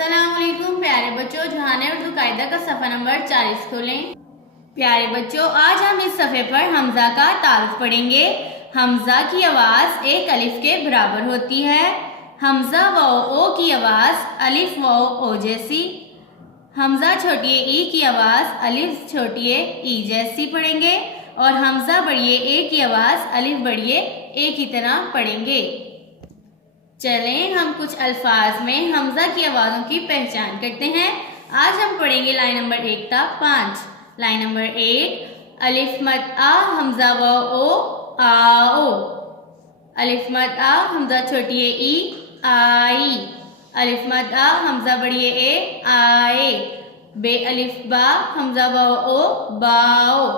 अस्सलाम वालेकुम प्यारे बच्चों, जहान उर्दू कायदा का सफ़ा नंबर 40 खोलें। प्यारे बच्चों, आज हम इस सफ़े पर हमजा का तारुफ पढ़ेंगे। हमजा की आवाज़ एक अलिफ के बराबर होती है। हमजा व ओ की आवाज़ अलिफ व ओ जैसी। हमजा छोटी ई की आवाज़ अलिफ छोटी ई जैसी पढ़ेंगे और हमजा बड़ी ए की आवाज़ अलिफ बड़ी ए की तरह पढ़ेंगे। चलें हम कुछ अल्फाज में हमजा की आवाज़ों की पहचान करते हैं। आज हम पढ़ेंगे लाइन नंबर 1 तक 5। लाइन नंबर 1, अलिफ मद आ हमजा व ओ आओ। अलिफ मद आ हमजा छोटी ई आई। अलिफ मद आ हमजा बड़ी ए आए। बे अलिफ बा हमजा व ओ बाओ।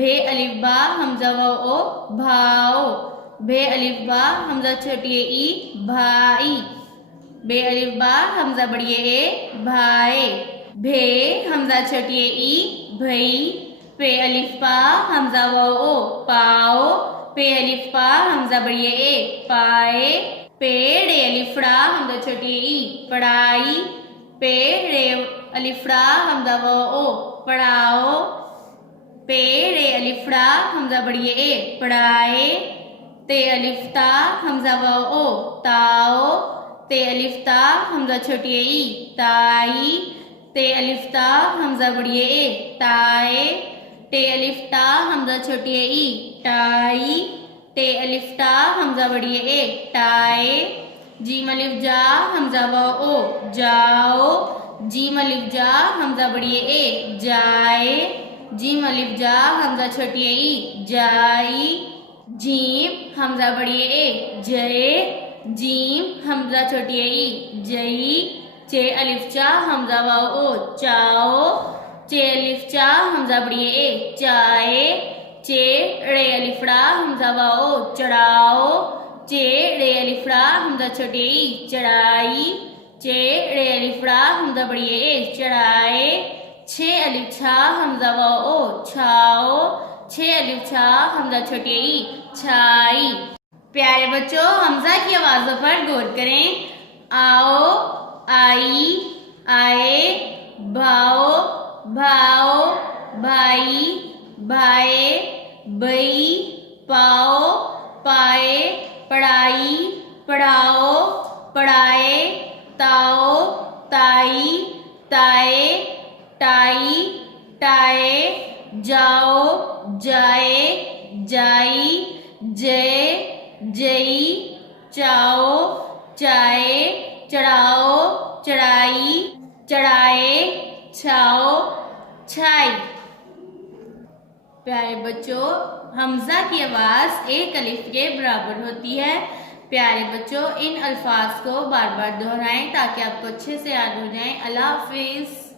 भे अलिफ बा हमजा व ओ भाओ। भे अलिफ बा हमजा छोटी ई भाई। बे अलिफ बा हमजा बड़ी ए भाई। भे हमजा छोटी ई भई। पे अलिफ पा हमजा व ओ पाओ। पे अलिफ पा हमजा बड़ी ए पाए। पे रे अलिफड़ा हमजा छोटी ई पढ़ाई। पे रे अलिफड़ा हमजा व ओ पढ़ाओ। पे रे अलिफड़ा हमजा बड़ी ए पढ़ाए। ते अलिफ्ता हमजा व ओ ताओ। ते अलिफ्ता हमजा छोटी ई ताई। ते अलिफ्ता हमजा बड़ी ए ताए। ते अलिफ्ता हमजा छोटी ई टाई। ते अलिफ्ता हमजा बड़ी ए टाए। जीम अलिफ जा हमजा व ओ जाओ। जीम अलिफ जा हमजा बड़ी ए जाए। जीम अलिफ जा हमजा छोटी ई जाई। जीम हमजा बड़ी ए जय। जीम हमजा छोटी ई जई। चे अलिफ चा हमजा व ओ चाओ। चे अलिफ चा हमजा बड़ी ए चाए। चे रे अलिफड़ा हमजा व ओ चढ़ाओ। चे रे अलिफड़ा हमजा छोटी ई चढ़ाई। चे रे अलिफड़ा हमजा बड़ी ए चढ़ाए। छे अलिफ छा हमजा व ओ छाओ। छे अलिफ छा हमजा छोटी ई छाई। प्यारे बच्चों, हमजा की आवाज़ों पर गौर करें। आओ, आई, आए, भाओ, भाओ, भाई, भाए, बई, पाओ, पाए, पढ़ाई, पढ़ाओ, पढ़ाए, ताओ, ताई, ताए, टाई, टाए, जाओ, जाए, जाई, जय, जई, चाओ, चाए, चढ़ाओ, चढ़ाई, चढ़ाए, छाओ, छाई। प्यारे बच्चों, हमजा की आवाज़ एक अलिफ के बराबर होती है। प्यारे बच्चों, इन अल्फाज को बार बार दोहराएं ताकि आपको अच्छे से याद हो जाएं। अल्लाह हाफिज़।